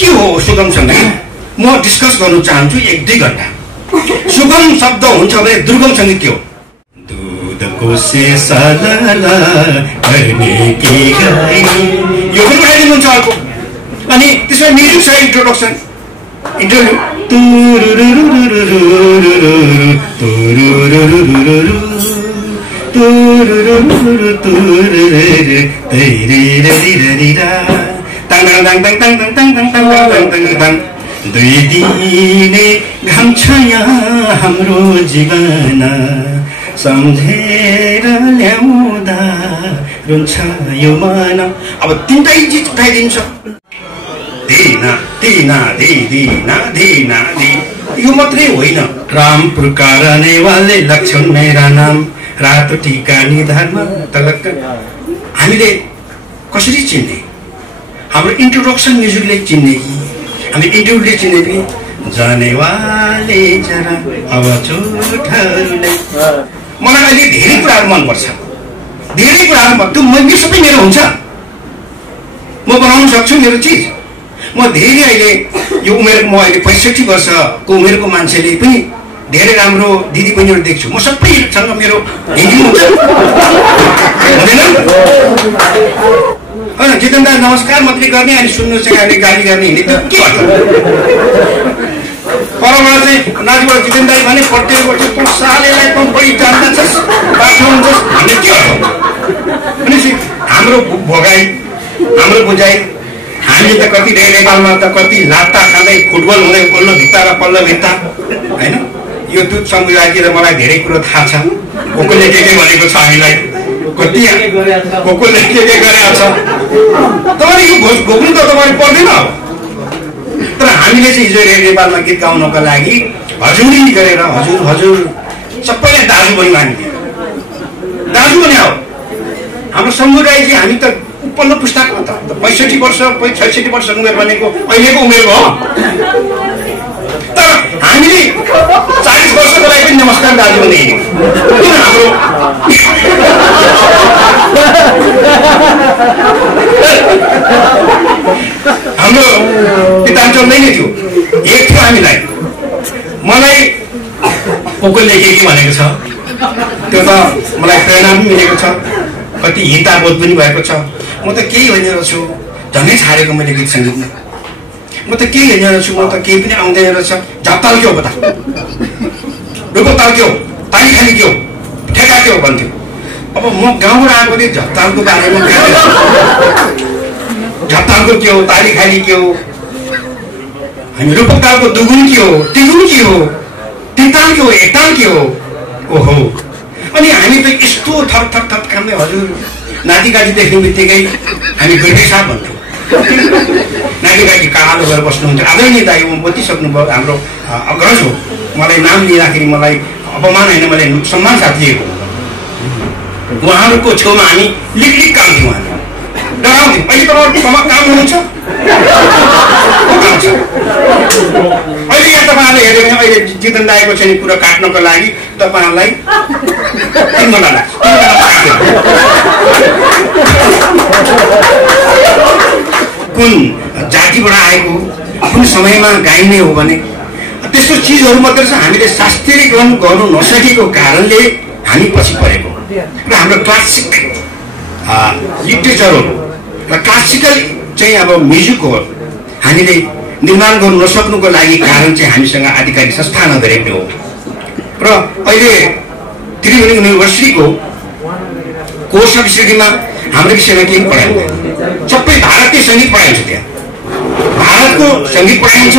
के हो सुगमसँग म डिस्कस गर्न चाहन्छु 1-2 घण्टा। सुगम शब्द हुन्छ भने दुर्गम सङ्गीत के हो? दूधको सेसाला गर्ने के गाई, यो पनि बनाइदिनुहुन्छ अर्को। अनि त्यसमा म्युजिक छ, इन्ट्रोडक्सन इन्टरभ्यू दुई दिने घाम छाया हाम्रो जीवन सम्झेर ल्याउँदा रुन्छ यो मन। अब 3टा चिज उठाइदिन्छ, दिना दिना दिना दिना दि। यो मात्रै होइन, राम पुकारने वाले लक्ष्मण मेरा नाम, रातो टीका निधारमा तलक्क। हामीले कसरी चिन्ने? हाम्रो इन्ट्रोडक्सन म्युजिकले चिन्ने कि हामी इन्टरभ्यूले चिन्ने कि जानेवाले जरा अब चोटहरूले। मलाई अहिले धेरै कुराहरू मनपर्छ, धेरै कुराहरू त्यो यो सबै मेरो हुन्छ, म बनाउन सक्छु मेरो चिज। म धेरै अहिले यो उमेर, म अहिले 65 वर्षको उमेरको मान्छेले पनि धेरै राम्रो दिदी बहिनीहरू देख्छु। म सबैसँग मेरो हिँडी हुन्छ हुँदैन होइन? जितेन दाइ नमस्कार मात्रै गर्ने अनि सुन्नु चाहिँ अहिले गाली गर्ने हिँड्ने त्यो के गर्छ? परबाट चाहिँ नातिबाट जितेन दाइ भने प्रत्येक वर्ष तँ सालेलाई तँ बढी जान्दछस् बाटो हुन्छस् भन्ने के गर्छ? भनेपछि हाम्रो भोगाई, हाम्रो बुझाइ, हामीले त कति नेपालमा त कति लात्ता खाँदै फुटबल हुँदै पल्लो भित्ता र पल्लो भित्ता होइन? यो दुध समुदायकी त मलाई धेरै कुरो थाहा छ, कोले के भनेको छ हामीलाई, कति कोले के गरेको छ। तपाईँले यो भोग्नु त तपाईँले पर्दैन। तर हामीले चाहिँ हिजो नेपालमा गीत गाउनको लागि हजुरी गरेर हजुर हजुर सबैलाई दाजु बहिनी मानिदियो, दाजु पनि हो हाम्रो समुदाय चाहिँ। हामी त पल्लो पुस्ताको त 65 वर्ष 66 वर्ष उमेर भनेको अहिलेको उमेरको हो। तर हामीले 40 वर्षको लागि पनि नमस्कार दाजु भने किन हाम्रो पिताञ्चलमै नै थियो, एक थियो हामीलाई। मलाई कोकोले के भनेको छ त्यो त मलाई प्रेरणा पनि मिलेको छ, कति हिताबोध पनि भएको छ। म त केही होइन रहेछु, झनै छाडेको मैले गीत सङ्गीतमा। म त केही होइन रहेछु, म त केही पनि आउँदैन रहेछ। झप्ताल के हो पता, डुबो ताल के हो, ताली खाली के हो, ठेका के हो भन्थ्यो। अब म गाउँबाट आएको थिएँ, झप्तालको बारेमा झप्तालको के हो, ताली खाली के हो, हामी रूपकतालको दुगुन के हो, तिगुन के हो, तिताल के हो, एकताल के हो। ओहो, अनि हामी त यस्तो थप थप थप खाँदै हजुर नातिकाजी देख्ने बित्तिकै हामी गुर्बे साहब भन्थ्यौँ। नातिकाजी कालो भएर बस्नुहुन्थ्यो। आदरणीय दाइ बतिसक्नुभयो, हाम्रो अग्रज हो। मलाई नाम लिँदाखेरि मलाई अपमान होइन, मैले सम्मान साथ लिएको। उहाँहरूको छेउमा हामी लिक कामथ्यौँ, हामी डराउँथ्यौँ। अहिले तपाईँमा काम हुनुहुन्छ अहिले यहाँ तपाईँहरूले हेऱ्यो भने अहिले जितन दाइको चाहिँ कुरा काट्नको लागि तपाईँहरूलाई 3 घण्टा लाग्छ। कुन जातिबाट आएको, कुन समयमा गाइने हो भने त्यस्तो चिजहरू मात्रै छ। हामीले शास्त्रीकरण गर्नु नसकेको कारणले हामी पछि परेको र हाम्रो क्लासिक लिटरेचरहरू र क्लासिकल चाहिँ अब म्युजिक हो हामीले निर्माण गर्नु नसक्नुको लागि कारण चाहिँ हामीसँग आधिकारिक संस्था नगरेको हो। र अहिले त्रिभुवन युनिभर्सिटीको कोर्स अफ स्टडीमा हाम्रो विषयमा केही पढाइन्छ, सबै भारतीय सङ्गीत पढाइन्छ। त्यहाँ भारतको सङ्गीत पढाइन्छ,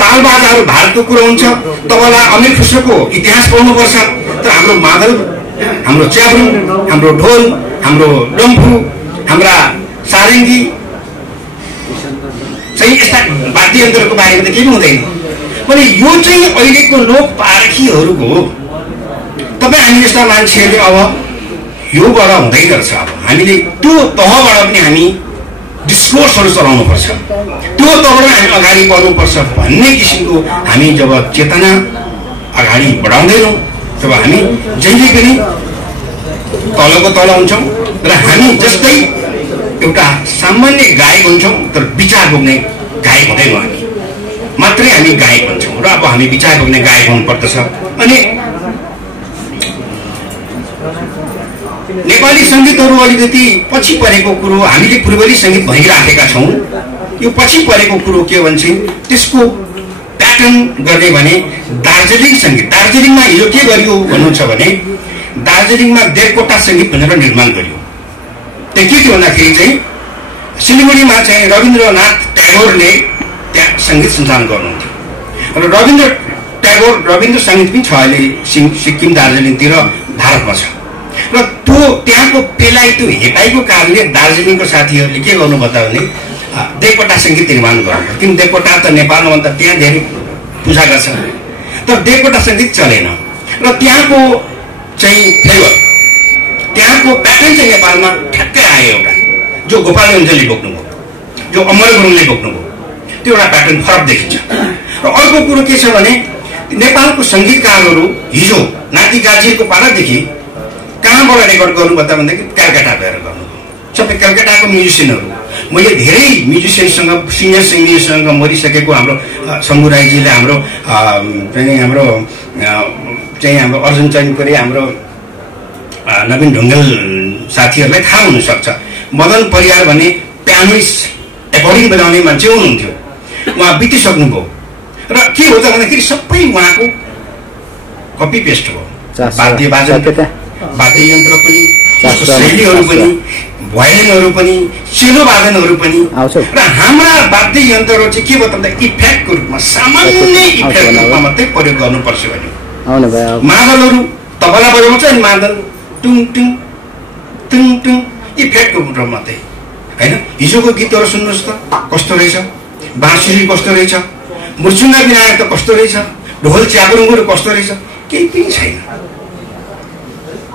तालबाजाहरू भारतको कुरो हुन्छ। तपाईँलाई अमिर खुसरोको इतिहास पढ्नुपर्छ। तर हाम्रो मादल, हाम्रो च्याब्रुङ, हाम्रो ढोल, हाम्रो डम्फु, हाम्रा सारेङ्गी चाहिँ यस्ता वाद्ययन्त्रको बारेमा त केही पनि हुँदैन। भने यो चाहिँ अहिलेको लोक पारखीहरूको हो। तपाईँ हामी जस्ता मान्छेहरूले अब योबाट हुँदैन रहेछ। अब हामीले त्यो तहबाट पनि हामी डिस्कोर्सहरू चलाउनुपर्छ, त्यो तहबाट हामी अगाडि बढ्नुपर्छ भन्ने किसिमको हामी जब चेतना अगाडि बढाउँदैनौँ तब हामी जहिले पनि तलको तल हुन्छौँ र हामी जस्तै एउटा सामान्य गायक हुन्छौँ तर विचार बोक्ने गायक हुँदैनौँ हामी, मात्रै हामी गायक भन्छौँ र अब हामी विचार गर्ने गायक हुनुपर्दछ। अनि नेपाली सङ्गीतहरू अलिकति पछि परेको कुरो हामीले पूर्वेली सङ्गीत भनिराखेका छौँ। यो पछि परेको कुरो के भन्छ त्यसको प्याटर्न गर्ने भने दार्जिलिङ सङ्गीत, दार्जिलिङमा हिजो के गरियो भन्नुहुन्छ भने दार्जिलिङमा देवकोटा सङ्गीत भनेर निर्माण गरियो। त्यो के थियो भन्दाखेरि चाहिँ सिलगढीमा चाहिँ रविन्द्रनाथ ट्यागोरले त्यहाँ सङ्गीत सञ्चालन गर्नुहुन्थ्यो र रविन्द्र सङ्गीत पनि छ अहिले सिक्किम दार्जिलिङतिर भारतमा छ र त्यो त्यहाँको पेलाइ त्यो हेपाइको कारणले दार्जिलिङको साथीहरूले के गर्नुभयो भने देवकोटा सङ्गीत निर्माण गर्नुभयो। किन देवकोटा त नेपालमा भन्दा त्यहाँ धेरै पूजा गर्छ, तर देवकोटा सङ्गीत चलेन र त्यहाँको चाहिँ फ्लेभर, त्यहाँको प्याटर्न चाहिँ नेपालमा ठ्याक्कै आयो एउटा, जो गोपाल योन्जनले बोक्नुभयो, जो अमर गुरुङले बोक्नुभयो, त्यो एउटा प्याटर्न फरक देखिन्छ। र अर्को कुरो के छ भने नेपालको सङ्गीतकारहरू हिजो नाति गाजीको पालादेखि कहाँबाट रेकर्ड गर्नुभयो त भन्दाखेरि कलकत्ता गएर गर्नुभयो। सबै कलकत्ताको म्युजिसियनहरू, मैले धेरै म्युजिसियनसँग सिनियर म्युजिसियनसँग मरिसकेको हाम्रो शम्भु राईजीले हाम्रो अर्जुन चैनपुरे, हाम्रो नवीन ढुङ्गेल साथीहरूलाई थाहा हुनसक्छ। मदन परियार भन्ने प्यानिस्ट एकर्डिङ बजाउने मान्छे हुनुहुन्थ्यो, उहाँ बितिसक्नुभयो र के हो त भन्दाखेरि सबै उहाँको कपी पेस्ट हो। वाद्य यन्त्र पनि, शैलीहरू पनि, भयनहरू पनि, सेलो वादनहरू पनि र हाम्रा वाद्य यन्त्रहरू चाहिँ के भयो भन्दा इफेक्टको रूपमा, सामान्य इफेक्टको रूपमा मात्रै प्रयोग गर्नुपर्छ भने मादलहरू तबला बजाउँछ अनि मादल टुङ टुङ टुङ टुङ इफेक्टको रूपमा मात्रै होइन। हिजोको गीतहरू सुन्नुहोस् त कस्तो रहेछ, बाँसुरी कस्तो रहेछ, मुर्चुङ्गा विनायक त कस्तो रहेछ, ढोल च्याब्रुङहरू कस्तो रहेछ, केही पनि छैन।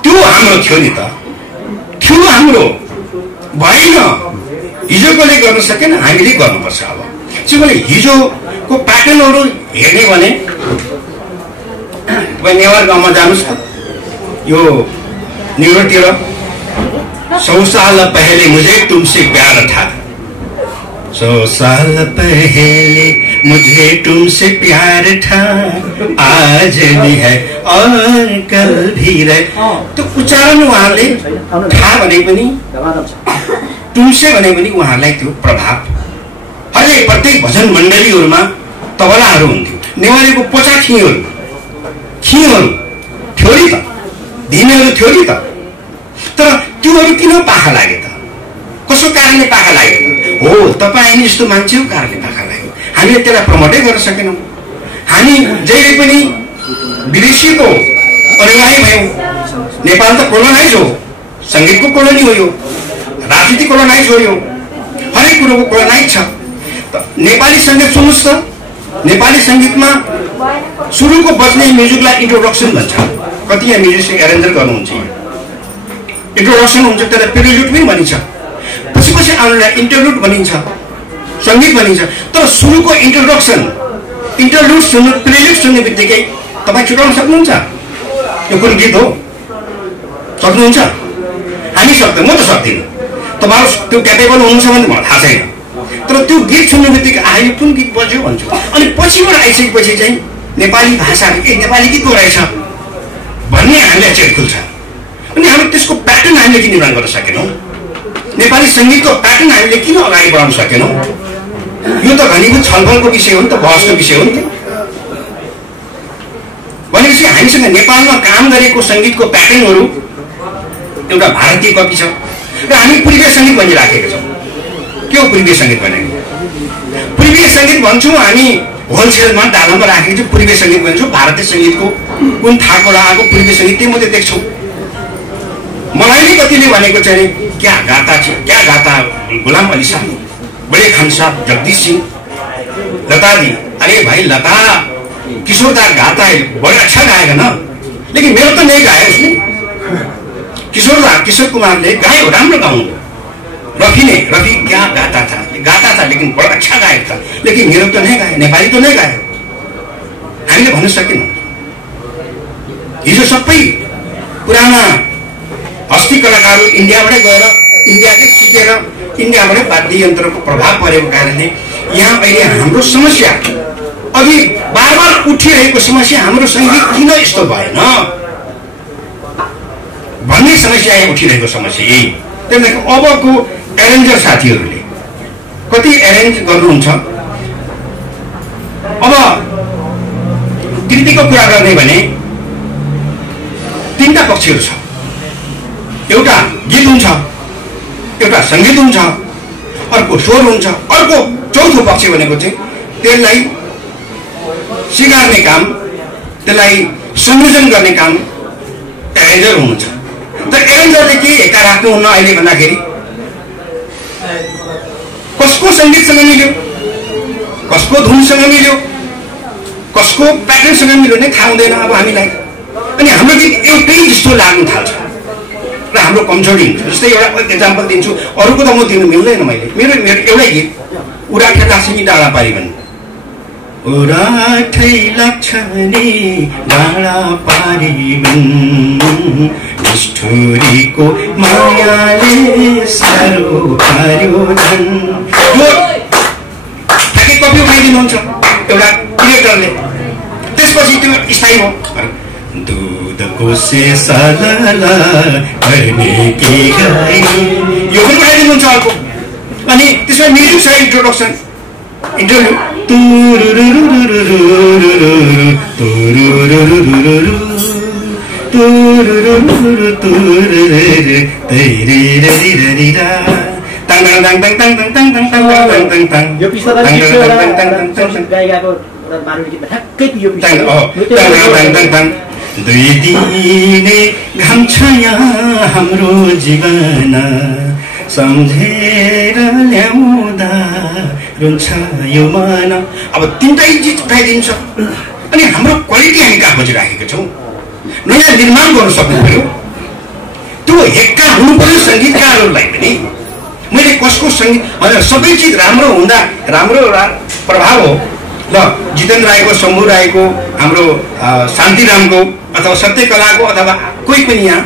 त्यो हाम्रो थियो नि त, थियो हाम्रो, भएन। हिजोकोले गर्न सकेन, हामीले गर्नुपर्छ। अब मैले हिजोको प्याटर्नहरू हेर्ने भने नेवार गाउँमा जानुहोस् त, यो न्युरोतिर 100 साल पहले मुझे तुमसे प्यार था, 100 साल पहले मुझे तुमसे प्यार था, आज भी है और कल भी रहे। त्यो उच्चारण उहाँले था भने पनि, तुमसे भने पनि उहाँलाई त्यो प्रभाव। हरेक प्रत्येक भजन मण्डलीहरूमा तबलाहरू हुन्थ्यो, नेवारीको पोचा खिँहरू थियो नि त, धिमेहरू थियो नि त, तर त्योहरू किन पाखा लाग्यो त, कसो कारणले पाखा लाग्यो त? हो, तपाईँ जस्तो मान्छेको कारणले पाखा लाग्यो। हामीले त्यसलाई प्रमोटै गर्न सकेनौँ। हामी जहिले पनि विदेशीको अनुयायी भयौँ। नेपाल त कोलोनाइज हो, सङ्गीतको कोलोनी हो, यो राजनीतिक कोलोनाइज हो, यो हरेक कुरोको कोलोनाइज छ। नेपाली सङ्गीत सुन्नुहोस् त, नेपाली सङ्गीतमा सुरुको बज्ने म्युजिकलाई इन्ट्रोडक्सन भन्छ। कति यहाँ म्युजिक एरेन्जर गर्नुहुन्छ, इन्ट्रोडक्सन हुन्छ, त्यसलाई प्रिल्युड पनि भनिन्छ, पछि पछि आउनेलाई इन्टरलुड भनिन्छ, सङ्गीत भनिन्छ। तर सुरुको इन्ट्रोडक्सन, इन्टरलुड सुन्नु, प्रिल्युड सुन्ने बित्तिकै तपाईँ छुटाउन सक्नुहुन्छ यो कुन गीत हो? सक्नुहुन्छ? हामी सक्दैन, म त सक्दिनँ। तपाईँहरू त्यो क्यापेबल हुनुहुन्छ भने मलाई थाहा छैन, तर त्यो गीत सुन्ने बित्तिकै यो कुन गीत बज्यो भन्छु। अनि पछिबाट आइसकेपछि चाहिँ नेपाली भाषाहरू नेपाली गीत रहेछ भन्ने हामीलाई चेत खुल्छ। अनि हामी त्यसको प्याटर्न हामीले किन निर्माण गर्न सकेनौँ? नेपाली सङ्गीतको प्याटर्न हामीले किन अगाडि बढाउन सकेनौँ? यो त घनीभूत छलफलको विषय हो नि त, बहसको विषय हो नि त। भनेपछि हामीसँग नेपालमा काम गरेको सङ्गीतको प्याटर्नहरू एउटा भारतीय कपी छ र हामी पूर्वीय सङ्गीत भनिराखेका छौँ। के हो पूर्वीय सङ्गीत भनेको? पूर्वीय सङ्गीत भन्छौँ हामी, होलसेलमा डालामा राखेको चाहिँ पूर्वीय सङ्गीत भन्छौँ। भारतीय सङ्गीतको कुन थाकबाट आएको पूर्वीय सङ्गीत त्यही मात्रै देख्छौँ। मलाई नै कतिले भनेको चाहिँ क्या गाता गुलाम अली साहब, बड़े खान साहब, जगदीश सिंह, लता दी। अरे भाई लता किशोर दा गाता है, बड़ा अच्छा गाएगा ना, लेकिन मेरो तो नहीं गाया उसने। किशोर कुमार ने गायो, राम्रो गाउनु। रफी क्या गाता था लेकिन बड़ा अच्छा गायक था, लेकिन मेरो तो नहीं गाए, नेपाली तो नहीं गाए। हामीले भन्न सकेनौँ। हिजो सबै पुराना हस्ती कलाकारहरू इन्डियाबाटै गएर, इन्डियाकै सिकेर, इन्डियाबाटै वाद्य यन्त्रको प्रभाव परेको कारणले यहाँ अहिले हाम्रो समस्या अघि बार उठिरहेको समस्या हाम्रो सङ्गीत किन यस्तो भएन भन्ने समस्या यहाँ उठिरहेको समस्या यही। त्यसले अबको एरेन्जर साथीहरूले कति एरेन्ज गर्नुहुन्छ। अब कृतिको कुरा गर्ने भने तीनटा पक्षहरू छ। एउटा गीत हुन्छ, एउटा सङ्गीत हुन्छ, अर्को स्वर हुन्छ, अर्को चौथो पक्ष भनेको चाहिँ त्यसलाई सिगार्ने काम, त्यसलाई संयोजन गर्ने काम एरेन्जर हुनुहुन्छ। त एरेन्जरले के हेक्का राख्नुहुन्न अहिले भन्दाखेरि कसको सङ्गीतसँग मिल्यो, कसको धुनसँग मिल्यो, कसको प्याटर्नसँग मिल्यो नै थाहा हुँदैन अब हामीलाई। अनि हाम्रो गीत एउटै जस्तो लाग्नु थाल्छ र हाम्रो कमजोरी हुन्छ। जस्तै एउटा इक्जाम्पल दिन्छु, अरूको त म दिनु मिल्दैन। मेरो एउटै गीत उराठै लाग्छ नि डाँडा पारी भन्नु, उराठै लाग्छ नि डाँडा पारी निष्ठुरीको मायाले साह्रो पार्यो झन्। यो ठ्याक्कै कपी उठाइदिनुहुन्छ एउटा क्रिएटरले, त्यसपछि त्यो स्थायी हो। दूधको सेसाला गर्ने के गाई यो पनि उठाइदिनुहुन्छ अर्को। अनि त्यसमा म्युजिक छ, इन्ट्रोडक्सन इन्टरभ्यू दुई दिने घाम छाया हाम्रो जीवन सम्झेर ल्याउँदा रुन्छ यो मन। अब तिनटै चिज उठाइदिन्छ। अनि हाम्रो क्वालिटी हामी कहाँ खोजिराखेका छौँ, नयाँ निर्माण गर्न सक्नु पर्यो। त्यो हेक्का हुनु पर्यो सङ्गीतकारहरूलाई पनि। मैले कसको सङ्गीत हजुर सबै चिज राम्रो हुँदा राम्रो प्रभाव हो। ल जितेन्द्र राईको, शम्भु राईको, हाम्रो शान्तिरामको अथवा सत्यकलाको अथवा कोही पनि यहाँ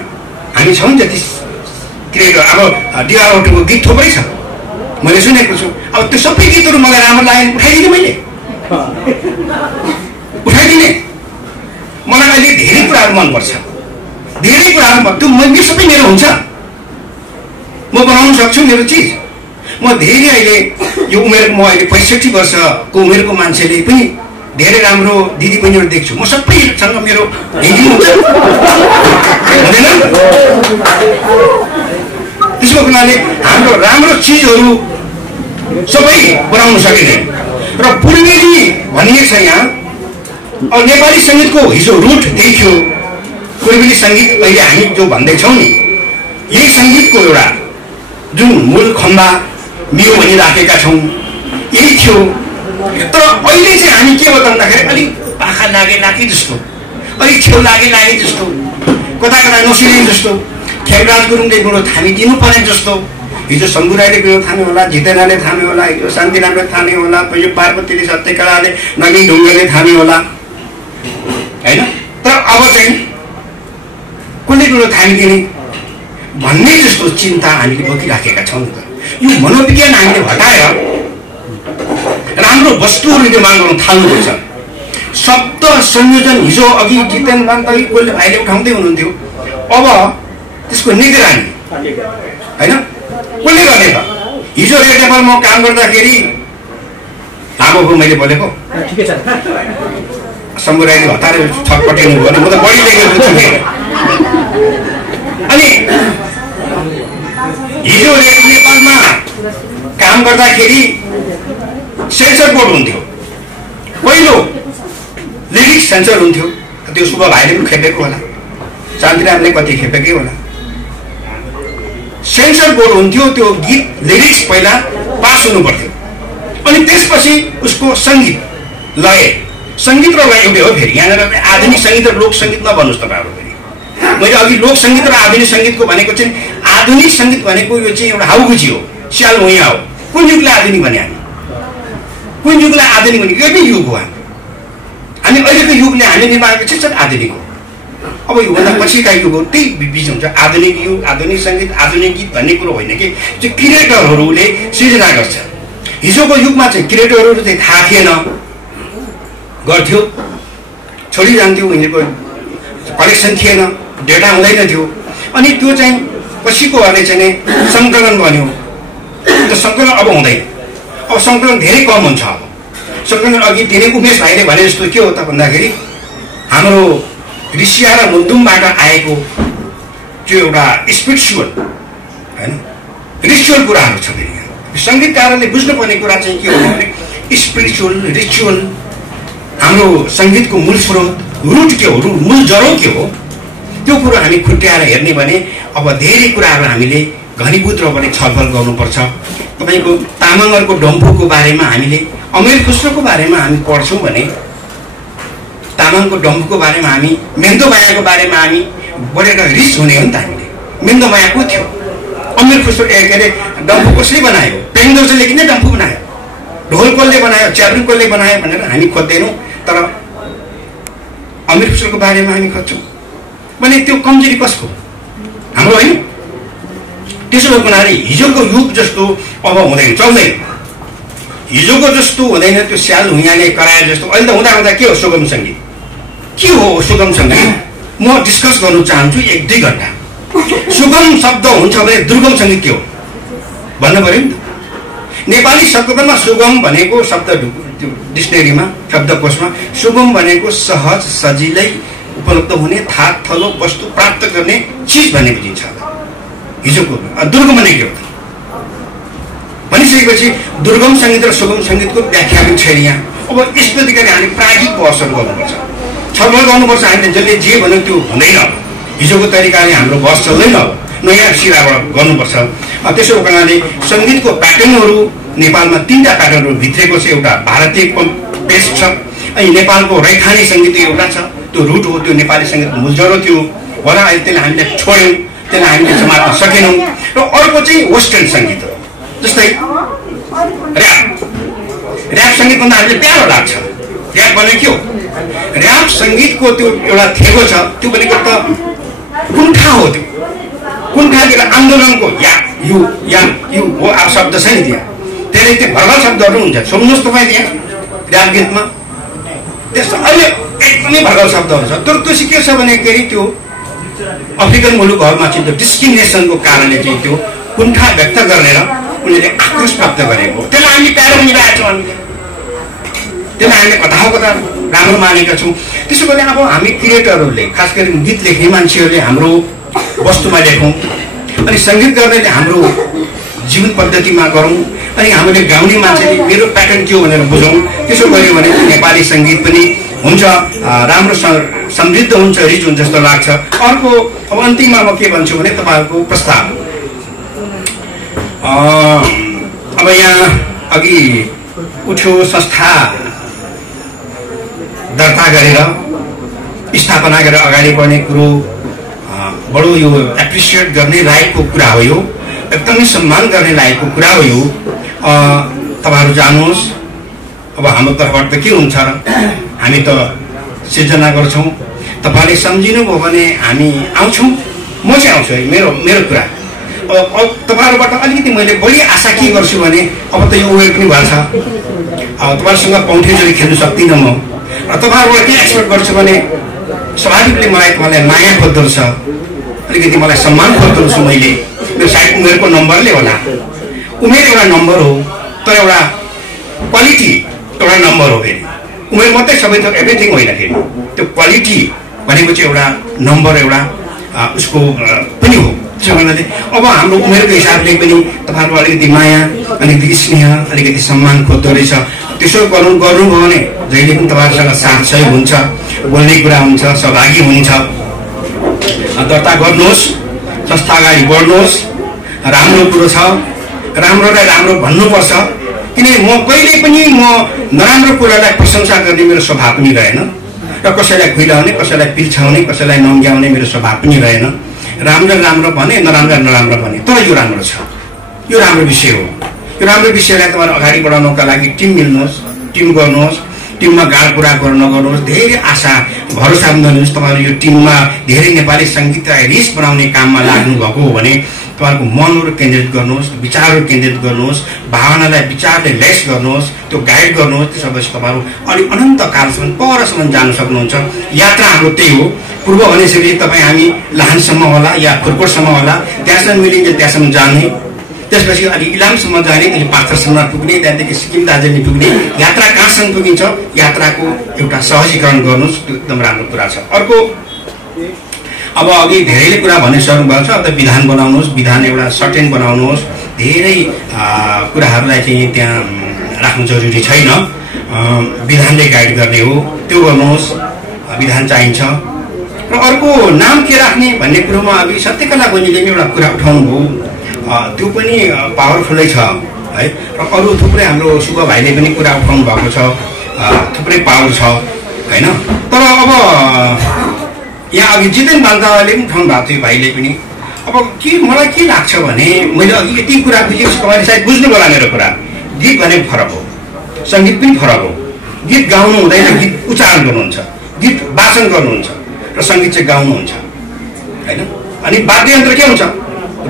हामी छौँ जति क्रिएटर। अब डिआरओटीको गीत थुप्रै छ, मैले सुनेको छु। अब त्यो सबै गीतहरू मलाई राम्रो लाग्यो उठाइदिने, मैले उठाइदिने। मलाई अहिले धेरै कुराहरू मनपर्छ, धेरै कुराहरू त्यो मैले सबै मेरो हुन्छ, म बनाउन सक्छु मेरो चिज। म धेरै अहिले यो उमेरको, म अहिले 65 वर्षको उमेरको मान्छेले पनि धेरै राम्रो दिदी बहिनीहरू देख्छु। म सबैसँग मेरो हिँडी हुन्छ हुँदैन। त्यसको हुनाले हाम्रो राम्रो चिजहरू सबै बनाउन सकिँदैन। र पूर्वेली भनिएको छ यहाँ। अब नेपाली सङ्गीतको हिजो रुट त्यही थियो। पूर्वेली सङ्गीत अहिले हामी जो भन्दैछौँ नि, यही सङ्गीतको एउटा जुन मूल खम्बा मियो भनिराखेका छौँ यही थियो। तर अहिले चाहिँ हामी के हो भन्दाखेरि अलिक पाखा लागे जस्तो, अलिक छेउ लागे जस्तो, कता कता नसुने जस्तो, खेमराज गुरुङले गुरु थामिदिनु पर्ने जस्तो, हिजो शम्भु राईले गुरु थाम्यो होला, जितेन्द्रले थाम्यो होला, हिजो शान्तिरामले थाम्यो होला, हिजो पार्वतीले, सत्यकलाले, नवीन ढुङ्गेले थाम्यो होला होइन। तर अब चाहिँ कसले गुरु थामिदिने भन्ने जस्तो चिन्ता हामीले बोकिराखेका छौँ। यो मनोविज्ञान हामीले हटाएर राम्रो वस्तुहरू निर्माण गर्न थाल्नुपर्छ। शब्द संयोजन हिजो अघि जितेन्द्र कसले भाइले उठाउँदै हुनुहुन्थ्यो। अब त्यसको निगरानी होइन कसले गर्ने त। हिजो रेड एफएममा काम गर्दाखेरि लामोको मैले बोलेको शम्भु राईले हतारे छटपटाउनु भयो, म त बढी लेखेको छु। अनि हिजो रेडियो नेपालमा काम गर्दाखेरि सेन्सर बोर्ड हुन्थ्यो। पहिलो लिरिक्स सेन्सर हुन्थ्यो, त्यो शुभ भाइले पनि खेपेको होला, शान्तिरामले कति खेपेकै होला। सेन्सर बोर्ड हुन्थ्यो, त्यो गीत लिरिक्स पहिला पास हुनु पर्थ्यो। अनि त्यसपछि उसको सङ्गीत लय, सङ्गीत र लय एउटै हो। फेरि यहाँनिर आधुनिक सङ्गीत र लोक सङ्गीत नभन्नुहोस् तपाईँहरू। फेरि मैले अघि लोक सङ्गीत र आधुनिक सङ्गीतको भनेको चाहिँ, आधुनिक सङ्गीत भनेको यो चाहिँ एउटा हाउगुची हो, स्याल भुइँया हो। कुन युगलाई आधुनिक भने हामी, कुन युगलाई आधुनिक भने यो नै युग हो। हामी अहिलेको युगले हामी निर्माण चाहिँ आधुनिक हो। अब योभन्दा पछिका युग हो, त्यही बिच हुन्छ। आधुनिक युग, आधुनिक सङ्गीत, आधुनिक गीत भन्ने कुरो होइन कि त्यो क्रिएटरहरूले सृजना गर्छ। हिजोको युगमा चाहिँ क्रिएटरहरू चाहिँ थाहा थिएन, गर्थ्यो, छोडिजान्थ्यो, उनीहरूको कलेक्सन थिएन, डेटा हुँदैन थियो। अनि त्यो चाहिँ पछिको अहिले चाहिँ सङ्कलन बन्यो। त्यो सङ्कलन अब हुँदैन, अब सङ्कलन धेरै कम हुन्छ। अब सङ्कलन अघि दिने उमेश भाइले भने जस्तो के हो त भन्दाखेरि हाम्रो ऋषिया र मुन्दुमबाट आएको त्यो एउटा स्पिरिचुअल होइन रिचुअल कुराहरू छ। फेरि सङ्गीतकारहरूले बुझ्नुपर्ने कुरा चाहिँ के हो भने स्पिरिचुअल रिचुअल हाम्रो सङ्गीतको मूल स्रोत रुट के हो, मूल जरो के हो, त्यो कुरो हामी खुट्याएर हेर्ने भने अब धेरै कुराहरू हामीले घनीभूत र पनि छलफल गर्नुपर्छ। तपाईँको तामाङहरूको डम्फुको बारेमा हामीले अमीर खुस्रोको बारेमा हामी पढ्छौँ भने तामाङको डम्फुको बारेमा हामी मेन्दोमायाको बारेमा हामी बढेर रिस हुने हो नि त। हामीले मेन्दोमाया को थियो, अमीर खुस्रो के अरे डम्फु कसले बनायो, पेङदोर्जेले किन डम्फु बनायो, ढोल कसले बनायो, च्याब्रुङ कसले बनायो भनेर हामी खोज्दैनौँ, तर अमीर खुस्रोको बारेमा हामी खोज्छौँ भने त्यो कमजोरी कसको, हाम्रो होइन। त्यसो भएको हुनाले हिजोको युग जस्तो अब हुँदैन, चल्दैन। हिजोको जस्तो हुँदैन, त्यो स्याल हुइयाले कराए जस्तो अहिले त हुँदा हुँदा के हो सुगम सङ्गीत, के हो सुगम सङ्गीत म डिस्कस गर्नु चाहन्छु 1-2 घन्टा। सुगम शब्द हुन्छ भने दुर्गम सङ्गीत के हो भन्नु पऱ्यो नि त। नेपाली शब्दमा सुगम भनेको शब्द डिक्सनेरीमा शब्दकोशमा सुगम भनेको सहज सजिलै उपलब्ध हुने थाक थलो वस्तु प्राप्त गर्ने चिज भन्ने बुझिन्छ। हिजोको दुर्गम भनेको के हो भनिसकेपछि दुर्गम सङ्गीत र सुगम सङ्गीतको व्याख्या पनि छैन यहाँ। अब यस्तो तरिकाले हामी प्राज्ञिक बहसहरू गर्नुपर्छ, छलफल गर्नुपर्छ। हामीले जसले जे भन्यो त्यो हुँदैन, हिजोको तरिकाले हाम्रो बहस चल्दैन, नयाँ सिराबाट गर्नुपर्छ। त्यसो हुनाले सङ्गीतको प्याटर्नहरू नेपालमा 3टा प्याटर्नहरू भित्रेको छ। एउटा भारतीय पेस छ, अनि नेपालको रैथाने सङ्गीत एउटा छ, त्यो रुट हो, त्यो नेपाली सङ्गीतको मूलजरो थियो होला। अहिले त्यसलाई हामीले छोड्यौँ, त्यसलाई हामीले समात्न सकेनौँ। र अर्को चाहिँ वेस्टर्न सङ्गीत हो, जस्तै ऱ्याप सङ्गीतभन्दा हामीले प्यारो लाग्छ। ऱ्याप भनेको के हो, ऱ्याप सङ्गीतको त्यो एउटा थेगो छ, त्यो भनेको त कुण्ठा हो। त्यो कुण्ठा त्यो आन्दोलनको या यु हो शब्द छ नि त्यहाँ, त्यसले त्यो भर्खर शब्दहरू हुन्छ। सुन्नुहोस् तपाईँ त्यहाँ ऱ्याप गीतमा त्यस्तो अहिले एकदमै भर्खर शब्दहरू छ। तर त्यो चाहिँ के छ भनेखेरि त्यो अफ्रिकन मुलुकहरूमा चाहिँ त्यो डिस्क्रिमिनेसनको कारणले चाहिँ त्यो कुण्ठा व्यक्त गरेर उनीहरूले आक्रोश प्राप्त गरेको, त्यसलाई हामी प्यारो मिलाएका छौँ। हामीले त्यसलाई हामीले कता राम्रो मानेका छौँ। त्यसो भने अब हामी क्रिएटरहरूले खास गरी गीत लेख्ने मान्छेहरूले हाम्रो वस्तुमा लेखौँ, अनि सङ्गीत गर्नेले हाम्रो जीवन पद्धतिमा गरौँ, अनि हामीले गाउने मान्छेले मेरो प्याटर्न के हो भनेर बुझौँ। त्यसो गऱ्यो भने नेपाली सङ्गीत पनि हुन्छ, राम्रो समृद्ध हुन्छ, रिच हुन्छ जस्तो लाग्छ। अर्को अब अन्तिममा म के भन्छु भने तपाईँहरूको प्रस्ताव। अब यहाँ अघि उठ्यो संस्था दर्ता गरेर स्थापना गरेर अगाडि बढ्ने कुरो बडो यो एप्रिसिएट गर्ने लायकको कुरा हो, यो एकदमै सम्मान गर्ने लायकको कुरा हो। यो तपाईँहरू जानुहोस्, अब हाम्रो तर्फबाट त के हुन्छ र, हामी त सिर्जना गर्छौँ। तपाईँले सम्झिनुभयो भने हामी आउँछौँ, म चाहिँ आउँछु है। मेरो कुरा अब तपाईँहरूबाट अलिकति मैले बढी आशा के गर्छु भने अब त यो उमेर पनि भएछ, तपाईँहरूसँग पौठे जरी खेल्नु सक्दिनँ म। र तपाईँहरूबाट के एक्सपेक्ट गर्छु भने स्वाभाविकले मलाई तपाईँलाई माया खोज्दो रहेछ, अलिकति मलाई सम्मान खोज्दो रहेछु मैले। मेरो सायद उमेरको नम्बरले होला, उमेर एउटा नम्बर हो, तर एउटा क्वालिटी एउटा नम्बर हो। फेरि उमेर मात्रै सबै थोक एभ्रिथिङ होइन, फेरि त्यो क्वालिटी भनेको चाहिँ एउटा नम्बर, एउटा उसको पनि हो। त्यसो गर्नाले अब हाम्रो उमेरको हिसाबले पनि तपाईँहरूको अलिकति माया, अलिकति स्नेह, अलिकति सम्मान खोज्दो रहेछ। त्यसो गर्नुभयो भने जहिले पनि तपाईँहरूसँग साथ सहयोग हुन्छ, बोल्ने कुरा हुन्छ, सहभागी हुन्छ। दर्ता गर्नुहोस्, संस्था अगाडि बढ्नुहोस्, राम्रो कुरो छ, राम्रोलाई राम्रो भन्नुपर्छ। किनभने म कहिले पनि म नराम्रो कुरालाई प्रशंसा गर्ने मेरो स्वभाव पनि रहेन, र कसैलाई खुइलाउने, कसैलाई पिल्छाउने, कसैलाई नङ्ग्याउने मेरो स्वभाव पनि रहेन। राम्रो राम्रो भने, नराम्रो भने, तर यो राम्रो छ, यो राम्रो विषय हो। यो राम्रो विषयलाई तपाईँहरू अगाडि बढाउनका लागि टिम मिल्नुहोस्, टिम गर्नुहोस्, टिममा गाड कुरा नगर्नुहोस्, धेरै आशा भरोसा नलिनुहोस्। तपाईँहरू यो टिममा धेरै नेपाली सङ्गीतलाई रिच बनाउने काममा लाग्नु भएको हो भने तपाईँहरूको मनहरू केन्द्रित गर्नुहोस्, विचारहरू केन्द्रित गर्नुहोस्, भावनालाई विचारले लेस गर्नुहोस्, त्यो गाइड गर्नुहोस्। त्यसपछि तपाईँहरू अलिक अनन्त कालसम्म परसम्म जान सक्नुहुन्छ। यात्रा हाम्रो त्यही हो। पूर्व भनेपछि तपाईँ हामी लाहानसम्म होला या खुर्कोटसम्म होला, त्यहाँसम्म मिलिन्छ त्यहाँसम्म जाने, त्यसपछि अलि इलामसम्म जाने, अनि पाथरसम्म पुग्ने, त्यहाँदेखि सिक्किम दार्जिलिङ पुग्ने। यात्रा कहाँसम्म पुगिन्छ, यात्राको एउटा सहजीकरण गर्नुहोस्, त्यो एकदम राम्रो कुरा छ। अर्को, अब अघि धेरैले कुरा भनिसक्नु भएको छ, अब विधान बनाउनुहोस्, विधान एउटा सर्टेन बनाउनुहोस्। धेरै कुराहरूलाई चाहिँ त्यहाँ राख्नु जरुरी छैन, विधानले गाइड गर्ने हो, त्यो गर्नुहोस्, विधान चाहिन्छ। र अर्को, नाम के राख्ने भन्ने कुरोमा अघि सत्यकला बहिनीले पनि एउटा कुरा उठाउनु भयो, त्यो पनि पावरफुलै छ है। र अरू थुप्रै हाम्रो शुभ भाइले पनि कुरा उठाउनु भएको छ, थुप्रै पावर छ होइन। तर अब यहाँ अघि जितेन बान्तावाले पनि उठाउनु भएको थियो भाइले पनि। अब मलाई के लाग्छ भने, मैले अघि यति कुरा बुझेपछि तपाईँले सायद बुझ्नु होला मेरो कुरा। गीत भनेको फरक हो, सङ्गीत पनि फरक हो। गीत गाउनु हुँदैन, गीत उच्चारण गर्नुहुन्छ, गीत वाचन गर्नुहुन्छ, र सङ्गीत चाहिँ गाउनुहुन्छ होइन। अनि वाद्ययन्त्र के हुन्छ,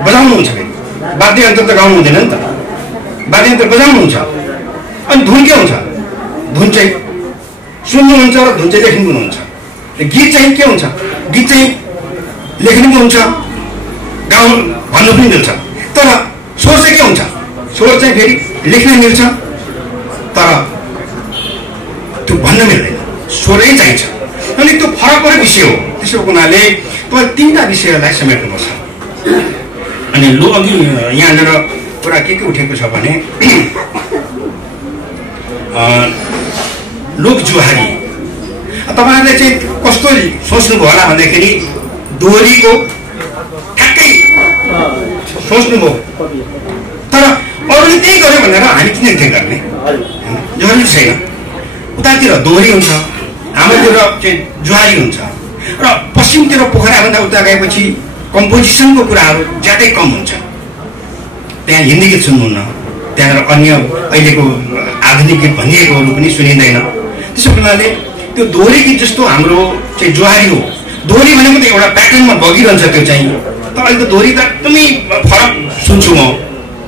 बजाउनुहुन्छ। फेरि वाद्ययन्त्र त गाउनु हुँदैन नि त, वाद्ययन्त्र बजाउनुहुन्छ। अनि धुन के हुन्छ, धुन चाहिँ सुन्नुहुन्छ र धुन चाहिँ लेख्नु पनि हुन्छ। गीत चाहिँ के हुन्छ, गीत चाहिँ लेख्नु पनि हुन्छ, गाउनु भन्नु पनि मिल्छ। तर स्वर चाहिँ के हुन्छ, स्वर चाहिँ फेरि लेख्न मिल्छ तर त्यो भन्न मिल्दैन, स्वरै चाहिन्छ। अनि त्यो फरक पर्ने विषय हो। त्यसो हुनाले तपाईँ तीनटा विषयलाई समेट्नुपर्छ। अनि अघि यहाँनिर कुरा के उठेको छ भने लोकजुहारी। तपाईँहरूले चाहिँ कस्तो सोच्नुभयो होला भन्दाखेरि दोहोरीको ठ्याक्कै सोच्नुभयो, तर अरूले त्यही गर्यो भनेर हामी किन त्यही गर्ने, जरुरी छैन। उतातिर दोहोरी हुन्छ, हाम्रोतिर चाहिँ जुहारी हुन्छ। र पश्चिमतिर पोखराभन्दा उता गएपछि कम्पोजिसनको कुराहरू ज्यादै कम हुन्छ। त्यहाँ हिन्दी गीत सुन्नुहुन्न, त्यहाँबाट अन्य अहिलेको आधुनिक गीत भनिएकोहरू पनि सुनिँदैन। त्यसो हुनाले त्यो दोहोरी गीत जस्तो हाम्रो चाहिँ जुहारी हो। दोहोरी भनेको त एउटा प्याटर्नमा बगिरहन्छ, त्यो चाहिँ। तर अहिले त दोहोरी त एकदमै फरक सुन्छु म।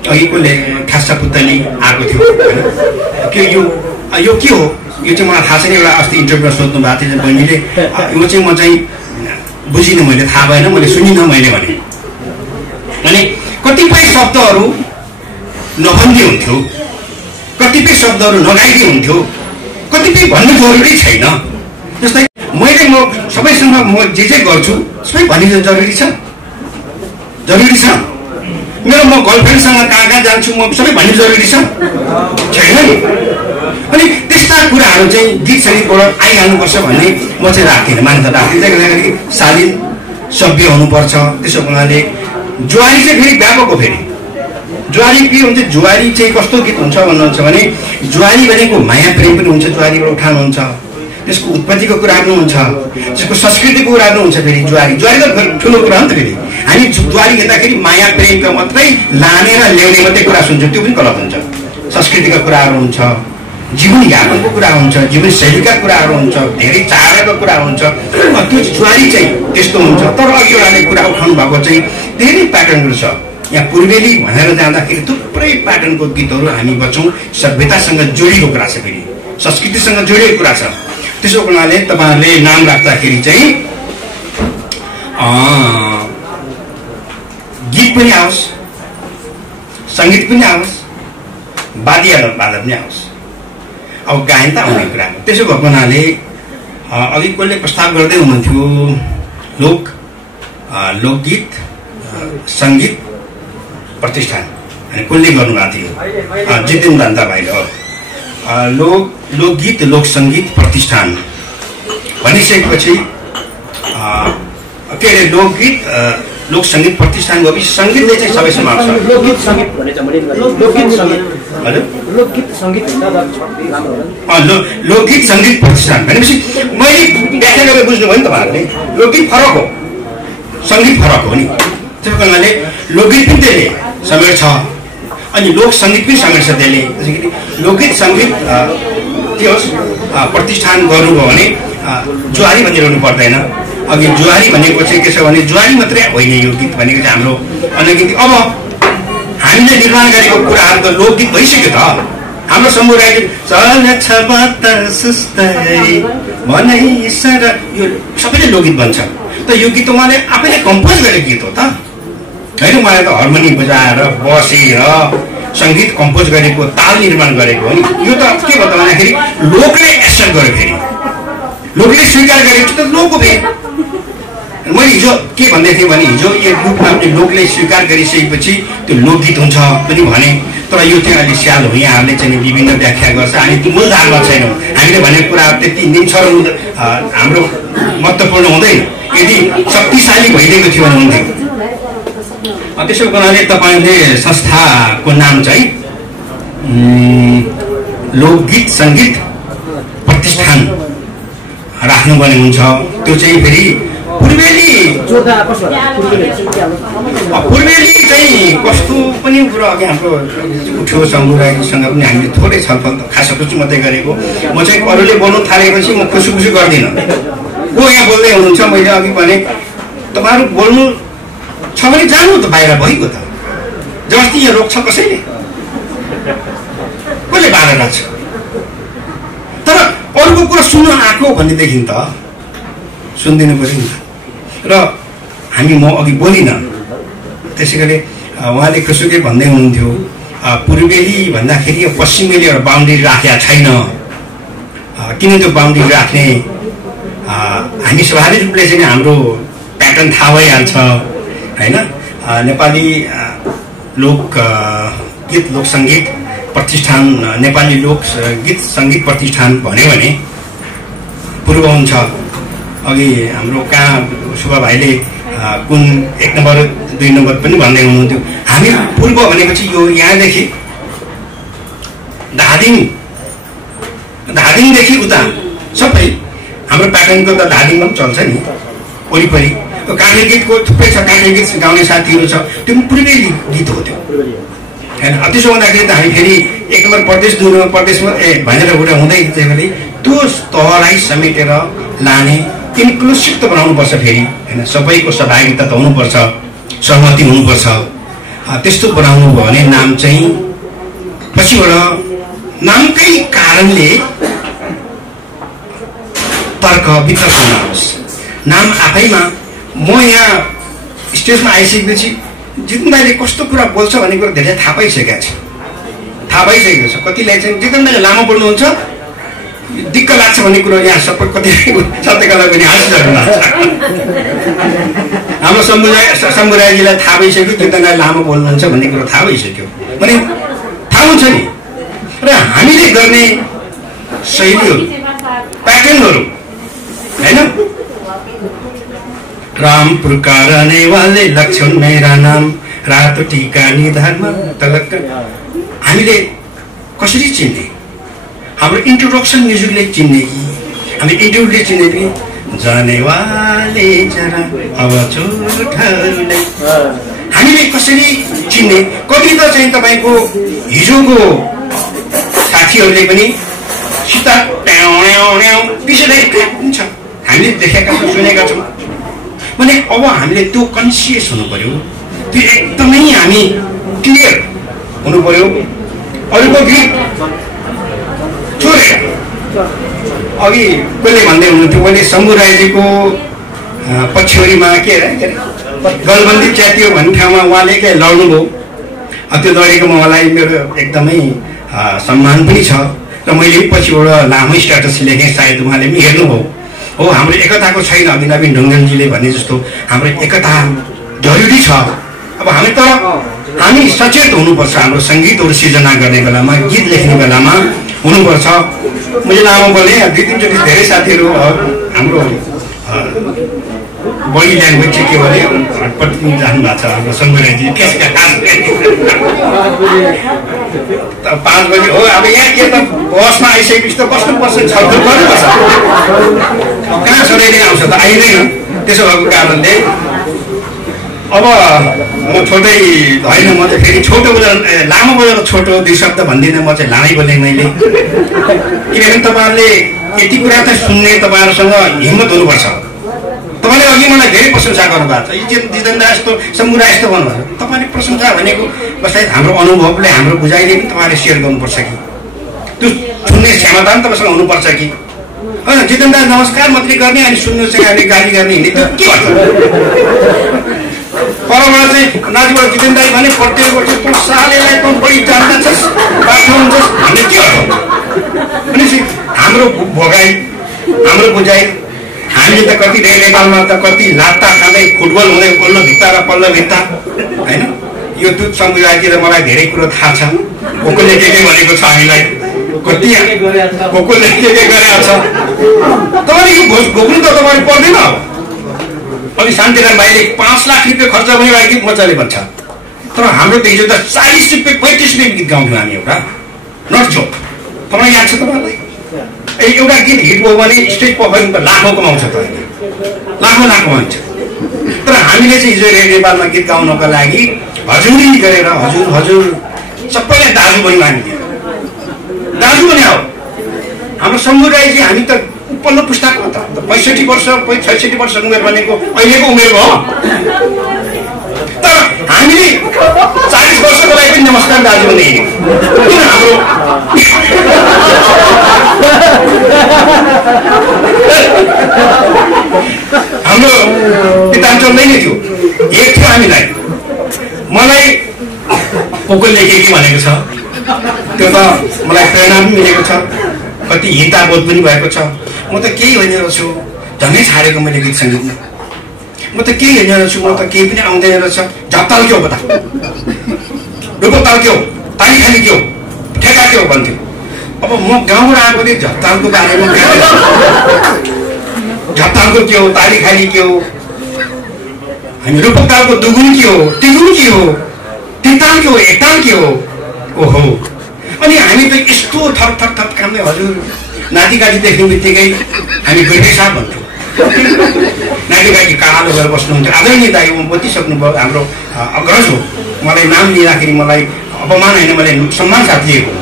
अघि कसले खासा पुत्तली आएको थियो होइन, के यो के हो, यो चाहिँ मलाई थाहा छैन। एउटा अस्ति इन्टरभ्यूमा सोध्नु भएको थियो बहिनीले, यो चाहिँ म चाहिँ बुझिनँ, मैले थाहा भएन, मैले सुनिनँ मैले भने। अनि कतिपय शब्दहरू नभन्दी हुन्थ्यो, कतिपय शब्दहरू नगाइदिए हुन्थ्यो, कतिपय भन्नु जरुरी छैन। जस्तै मैले म सबैसँग म जे गर्छु सबै भनिदिनु जरुरी छ, जरुरी छ। मेरो म गर्लफ्रेन्डसँग कहाँ कहाँ जान्छु म सबै भन्नु जरुरी छ, छैन नि। अनि त्यस्ता कुराहरू चाहिँ गीत सङ्गीतबाट आइहाल्नुपर्छ भन्ने म चाहिँ राख्दिनँ, मान्यता राख्दिनँ। त्यसले गर्दाखेरि शालीन सभ्य हुनुपर्छ। त्यसो हुनाले जुहारी चाहिँ फेरि व्यापक हो। फेरि जुहारी के हुन्छ, जुहारी चाहिँ कस्तो गीत हुन्छ भन्नुहुन्छ भने, जुहारी भनेको माया प्रेम पनि हुन्छ, जुहारीबाट उठाउनुहुन्छ। त्यसको उत्पत्तिको कुराहरू हुन्छ, त्यसको संस्कृतिको कुराहरू हुन्छ। फेरि जुहारी त ठुलो कुरा हो नि त। फेरि हामी जुहारी हेर्दाखेरि माया प्रेमका मात्रै लाने र ल्याउने मात्रै कुरा सुन्छौँ, त्यो पनि गलत हुन्छ। संस्कृतिका कुराहरू हुन्छ, जीवन यापनको कुरा हुन्छ, जीवनशैलीका कुराहरू हुन्छ, धेरै चाडका कुरा हुन्छ। त्यो जुहारी चाहिँ त्यस्तो हुन्छ। तर अघि एउटाले कुरा उठाउनु भएको चाहिँ धेरै प्याटर्नहरू छ। यहाँ पूर्वेली भनेर जाँदाखेरि थुप्रै प्याटर्नको गीतहरू हामी बच्छौँ। सभ्यतासँग जोडिएको कुरा छ, फेरि संस्कृतिसँग जोडिएको कुरा छ। त्यसो हुनाले तपाईँहरूले नाम राख्दाखेरि चाहिँ गीत पनि आओस्, सङ्गीत पनि आओस्, वाद्य वादन पनि आओस्। अब गायन त आउने कुरा हो। त्यसो भएको हुनाले अघि कसले प्रस्ताव गर्दै हुनुहुन्थ्यो, लोकगीत सङ्गीत प्रतिष्ठान, अनि कसले गर्नुभएको थियो, जितेन दान्ता भाइले हो। लोकगीत लोक सङ्गीत प्रतिष्ठान भनिसकेपछि के अरे, लोकगीत लोक सङ्गीत प्रतिष्ठान भएपछि सङ्गीतले चाहिँ सबै समाप्त छ। लोकगीत सङ्गीत भनेछ मैले, लोकगीत सङ्गीत हजुर, लोकगीत सङ्गीत लोकगीत सङ्गीत प्रतिष्ठान भनेपछि मैले व्याख्या गरेर बुझ्नुभयो नि तपाईँहरूले। लोकगीत फरक हो, सङ्गीत फरक हो नि। त्यसो कारणले लोकगीत पनि त्यसले समेट्छ, अनि लोक सङ्गीत पनि समेट्छ त्यसले। त्यसैगरी लोकगीत सङ्गीत के होस् प्रतिष्ठान गर्नुभयो भने जुहारी भनिरहनु पर्दैन। अघि जुवारी भनेको चाहिँ के छ भने जुवारी मात्रै होइन यो गीत भनेको चाहिँ हाम्रो अन्य गीत। अब हामीले निर्माण गरेको कुराहरू त लोकगीत भइसक्यो त। हाम्रो शम्भु राई चल्छ सुस्तै भनै सर यो सबैले लोकगीत भन्छ त। यो गीत उहाँले आफैले कम्पोज गरेको गीत हो त होइन। उहाँले त हार्मोनी बजाएर बसेर सङ्गीत कम्पोज गरेको, ताल निर्माण गरेको हो नि। यो त के भयो त भन्दाखेरि लोकले एक्सेप्ट गर्यो, फेरि लोकले स्वीकार गरेको त लोकको फेरि। मैले हिजो के भन्दै थिएँ भने हिजो यो रूपमा पनि लोकले स्वीकार गरिसकेपछि त्यो लोकगीत हुन्छ पनि भने। तर यो चाहिँ अहिले स्याल हो, यहाँहरूले चाहिँ विभिन्न व्याख्या गर्छ। हामी त्यो मूलधारमा छैनौँ। हामीले भनेको कुराहरू त्यति निम्छर हाम्रो महत्त्वपूर्ण हुँदैन। यदि शक्तिशाली भइदिएको थियो भने हुन्थ्यो। त्यसो गर्नाले तपाईँले संस्थाको नाम चाहिँ लोकगीत सङ्गीत प्रतिष्ठान राख्नुपर्ने हुन्छ। त्यो चाहिँ फेरि पूर्वेली चाहिँ कस्तो पनि कुरो अघि हाम्रो उठ्यो शम्भु राईसँग पनि हामीले थोरै छलफल खास खुसी मात्रै गरेको। म चाहिँ अरूले बोल्नु थालेपछि म खुसी खुसी गर्दिनँ। को यहाँ बोल्दै हुनुहुन्छ, मैले अघि भने तपाईँहरू बोल्नु छ भने जानु त बाहिर भइगयो त। जबरजस्ती यहाँ रोक्छ कसैले, कसले बाह्र राख्छ। तर अरूको कुरा सुन्न आएको भनेदेखि त सुनिदिनु पऱ्यो नि त। र हामी म अघि बोलिनँ, त्यसै गरी उहाँले कसुकै भन्दै हुनुहुन्थ्यो पूर्वेली भन्दाखेरि पश्चिमेली एउटा बााउन्ड्री राखेका छैन। किन त्यो बााउन्ड्री राख्ने? हामी स्वाभाविक रूपले चाहिँ हाम्रो प्याटर्न थाहा भइहाल्छ होइन। नेपाली लोकगीत लोक सङ्गीत प्रतिष्ठान, नेपाली लोक गीत सङ्गीत प्रतिष्ठान भन्यो भने पूर्व हुन्छ। अघि हाम्रो कहाँ सुब्बा भाइले कुन 1 नम्बर 2 नम्बर पनि भन्दै हुनुहुन्थ्यो। हामी पूर्व भनेपछि यो यहाँदेखि धादिङदेखि उता सबै हाम्रो प्याटर्नको त धादिङमा पनि चल्छ नि वरिपरि। काठे गीतको थुप्रै छ, काठे गीत गाउने साथीहरू छ, त्यो पनि पूर्वेली गीत हो त्यो होइन। त्यसो हुँदाखेरि त हामी फेरि 1 नम्बर प्रदेश 2 नम्बर प्रदेशमा भनेर कुरा हुँदै भने त्यो तहलाई समेटेर लाने इन्क्लुसिभ त बनाउनुपर्छ फेरि होइन। सबैको सहभागिता त हुनुपर्छ, सहमति हुनुपर्छ। त्यस्तो बनाउनु भयो भने नाम चाहिँ पछिबाट नामकै कारणले तर्क वितर्क नहोस्। नाम आफैमा म यहाँ स्टेजमा आइसकेपछि जितन दाइले कस्तो कुरा बोल्छ भन्ने कुरा धेरै थाहा पाइसकेको छ। कतिलाई चाहिँ जितन दाइले लामो बोल्नुहुन्छ दिक्क लाग्छ भन्ने कुरो यहाँ सबै कति सत्यकला पनि हाँसिसक्नु लाग्छ। हाम्रो शम्भु राईजीलाई थाहा भइसक्यो जितन दाइ लामो बोल्नुहुन्छ भन्ने कुरो थाहा भइसक्यो भने थाहा हुन्छ नि। र हामीले गर्ने शैलीहरू प्याटर्नहरू होइन। राम पुकारने वाले लक्ष्मण मेरा नाम रातो टीका निधारमा तलक। हामीले कसरी चिन्ने? हाम्रो इन्ट्रोडक्सन म्युजिकले चिन्ने कि हामी इन्टरभ्यूले चिन्ने कि जानेवाले जरा अब छोटले हामीले कसरी चिन्ने? कति त चाहिँ तपाईँको हिजोको साथीहरूले पनि सिता पिछेलाई हुन्छ हामीले देखेका छौँ, सुनेका छौँ भने अब हामीले त्यो कन्सियस हुनु पर्यो। त्यो एकदमै हामी क्लियर हुनु पर्यो। अरूको गीत छोडेर अघि कसले भन्दै हुनुहुन्थ्यो मैले शम्भु राईजीको पछ्यौरीमा के अरे गलबन्दी च्यातियो भन्ने ठाउँमा उहाँले के लड्नुभयो। त्यो लडेकोमा उहाँलाई मेरो एकदमै सम्मान पनि छ। र मैले पछिबाट लामो स्ट्याटस लेखेँ, सायद उहाँले पनि हेर्नुभयो। हो हाम्रो एकताको छैन। अघि नवीन ढुङ्गेलजीले भने जस्तो हाम्रो एकता जरुरी छ। अब हामी सचेत हुनुपर्छ। हाम्रो सङ्गीतहरू सिर्जना गर्ने बेलामा, गीत लेख्ने बेलामा हुनुपर्छ। मैले लामो बोलेँ 2-3चोटि धेरै साथीहरू हाम्रो बडी ल्याङ्ग्वेज चाहिँ के भने हटपट पनि जानु भएको छ। हाम्रो शम्भु राईजी 5 बजी हो। अब यहाँ के त बसमा आइसकेपछि त बस्नुपर्छ, छलफल गर्नुपर्छ। कहाँ छोडेर आउँछ त आइँदैन। त्यसो भएको कारणले अब म छोटै होइन, म चाहिँ फेरि छोटो बोलेर लामो बोलेर छोटो 2 शब्द भन्दिनँ। म चाहिँ लामै बोलेँ मैले, किनभने तपाईँहरूले यति कुरा त सुन्ने तपाईँहरूसँग हिम्मत हुनुपर्छ। तपाईँले अघि मलाई धेरै प्रशंसा गर्नुभएको छ। यो जितेन्द्र यस्तो समुरा यस्तो भन्नुभएको छ। तपाईँले प्रशंसा भनेको कसलाई हाम्रो अनुभवले हाम्रो बुझाइले पनि तपाईँले सेयर गर्नुपर्छ कि त्यो सुन्ने क्षमता पनि तपाईँसँग हुनुपर्छ कि होइन। जितेन्द्र नमस्कार मात्रै गर्ने अनि सुन्नु चाहिँ अहिले गाली गर्ने हिँड्ने त्यो के भन्छ? परबाट चाहिँ नातिबाट जितेन्द्र भने प्रत्येक वर्ष तँ सालेलाई तँ बढी जान्दछस् बाठो हुन्छस् भन्ने के हो? भनेपछि हाम्रो भोगाई हाम्रो बुझाइ हामीले त कति नेपालमा त कति लात्ता खाँदै फुटबल हुँदै पल्लो भित्ता र पल्लो भित्ता होइन। यो दुध समुदायतिर मलाई धेरै कुरो थाहा छ। कोले के भनेको छ हामीलाई कति कोले के गरेको छ। तपाईँले यो घोक्नु त तपाईँले पर्दैन। अलि शान्तिराम भाइले 5 लाख रुपियाँ खर्च भने एउटा गीत मजाले भन्छ। तर हाम्रो त हिजो त 40 रुपियाँ 35 रुपियाँ गीत गाउँथ्यौँ हामी एउटा नट जोक। तपाईँ याद छ तपाईँलाई? एउटा गीत हिट भयो भने स्टेज पर्फर्मिङ त लाखौँ कमाउँछ त होइन, लाखौँ लाख कमाउँछ। तर हामीले चाहिँ हिजो नेपालमा गीत गाउनको लागि हजुरी गरेर हजुर हजुर सबैलाई दाजु बहिनी मानिदियो। दाजु पनि हो हाम्रो समुदाय चाहिँ हामी त पल्लो पुस्ताको त 65 वर्ष 66 वर्ष उमेर भनेको अहिलेको उमेर हो। तर हामीले 40 वर्षको लागि पनि नमस्कार दाजु भने किन हाम्रो पिताञ्चलमै नै थियो एक थियो हामीलाई। मलाई पोकलले के भनेको छ त्यो त मलाई प्रेरणा पनि मिलेको छ, कति हिताबोध पनि भएको छ। म त केही होइन रहेछु, झनै छाडेको मैले गीत सङ्गीतमा। म त केही होइन रहेछु, म त केही पनि आउँदैन रहेछ। झप्ताल के हो पता, डुबोताल के हो, ताली खाली के हो, ठेका के हो भन्थ्यो। अब म गाउँबाट आएको थिएँ झप्तालको बारेमा, झप्तालको के हो, ताली खाली के हो, हामी रूपकतालको दुगुन के हो, तिगुन के हो, तिनताल के हो, एकताल के हो। ओहो, अनि हामी त यस्तो थप थप थप कामले हजुर नातिकाटी देख्ने बित्तिकै हामी गइने साहब भन्थ्यौँ। नातिकाटी कालो गरेर बस्नुहुन्छ। आदरणीय दाइ बतिसक्नुभयो, हाम्रो अग्रज हो। मलाई नाम लिँदाखेरि मलाई अपमान होइन, मलाई सम्मान साथ लिएको।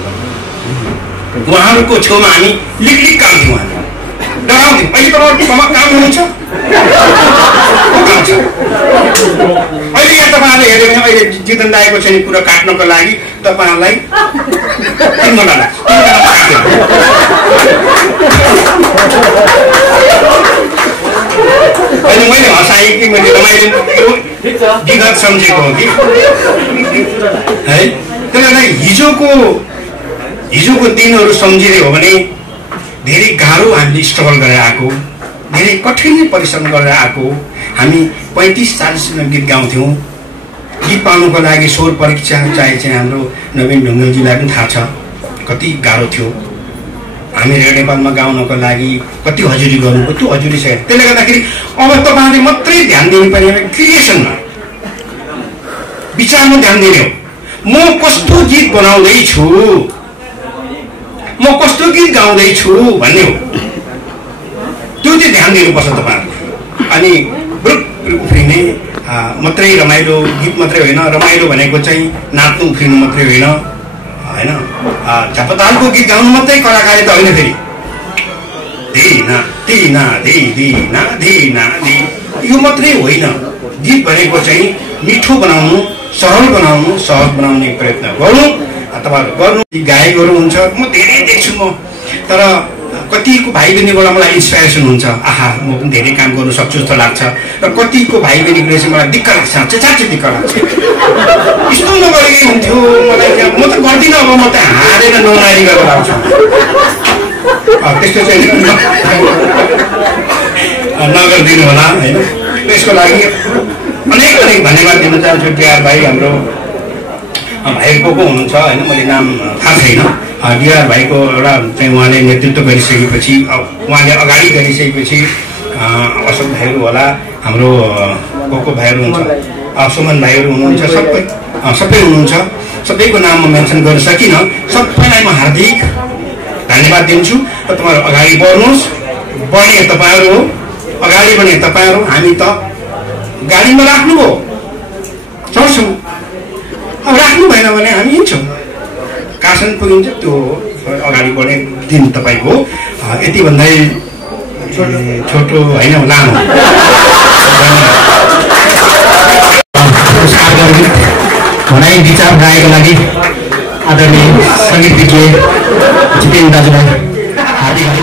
उहाँहरूको छेउमा हामी लिकलिक कामथ्यौँ, हामी डराउँथ्यौँ। अहिले तपाईँहरूको काम हुनुहुन्छ अहिले यहाँ तपाईँहरूले हेऱ्यो भने अहिले जितन दाएको छ नि कुरा काट्नको लागि तपाईँहरूलाई 3 घण्टा लाग्छ। अहिले मैले हँसाएँ कि मैले रमाइलो विगत सम्झेको हो कि है। त्यसलाई हिजोको दिनहरू सम्झिँदै हो भने धेरै गाह्रो हामीले स्ट्रगल गरेर आएको, धेरै कठिन परिश्रम गरेर आएको। हामी 35-40 गीत गाउँथ्यौँ। गीत पाउनुको लागि स्वर परीक्षा चाहिँ हाम्रो नवीन ढुङ्गेलजीलाई पनि थाहा छ कति गाह्रो थियो। हामी रेडियो नेपालमा गाउनको लागि कति हजुरी गर्नु, त्यो हजुरी छ। त्यसले गर्दाखेरि अब तपाईँले मात्रै ध्यान दिनुपर्ने क्रिएसनमा, विचारमा ध्यान दिने हो। म कस्तो गीत बनाउँदैछु, म कस्तो गीत गाउँदैछु भन्ने हो, त्यो चाहिँ ध्यान दिनुपर्छ तपाईँहरूले। अनि उफ्रिने मात्रै रमाइलो गीत मात्रै होइन, रमाइलो भनेको चाहिँ नाच्नु उफ्रिनु मात्रै होइन होइन। झपतालको गीत गाउनु मात्रै कलाकारी त होइन। फेरि धिना धिना धी धिना धिना धी यो मात्रै होइन। गीत भनेको चाहिँ मिठो बनाउनु, सरल बनाउनु, सहज बनाउने प्रयत्न गर्नु। तपाईँहरू गर्नु। गायकहरू हुन्छ, म धेरै देख्छु म। तर कतिको भाइ बहिनीबाट मलाई इन्सपिरेसन हुन्छ, आहा म पनि धेरै काम गर्नु सक्छु जस्तो लाग्छ। र कतिको भाइ बहिनीको चाहिँ मलाई दिक्क लाग्छ, चेचाचे दिक्क लाग्छ। यस्तो नगरेकै हुन्थ्यो मलाई, म त गर्दिनँ, अब म त हारेर ननारी गरेर आउँछु। त्यस्तो चाहिँ नगरिदिनु होला होइन। त्यसको लागि अनेक अनेक धन्यवाद दिन चाहन्छु। डिआर भाइ हाम्रो भाइहरू को हुनुहुन्छ होइन, मैले नाम थाहा छैन। डिआर भाइको एउटा चाहिँ उहाँले नेतृत्व गरिसकेपछि, उहाँले अगाडि गरिसकेपछि अशोक भाइहरू होला, हाम्रो को भाइहरू हुन्छ, सुमन भाइहरू हुनुहुन्छ, सबै हुनुहुन्छ। सबैको नाम म मेन्सन गर्न सकिनँ। सबैलाई म हार्दिक धन्यवाद दिन्छु। र तपाईँहरू अगाडि बढ्नुहोस्, बढ्ने तपाईँहरू हो, अगाडि बढ्ने तपाईँहरू। हामी त गाडीमा राख्नुभयो, चढ्छौँ, अब राख्नु भएन भने हामी हिँड्छौँ, कहाँसम्म पुगिन्छ त्यो अगाडि बढ्ने दिन तपाईँको। यति भन्दै छोटो होइन लामो पुरस्कार गर्ने भनाइ विचार राखेको लागि आदरणीय सङ्गीतज्ञ जितेन दाजुलाई हार्दिक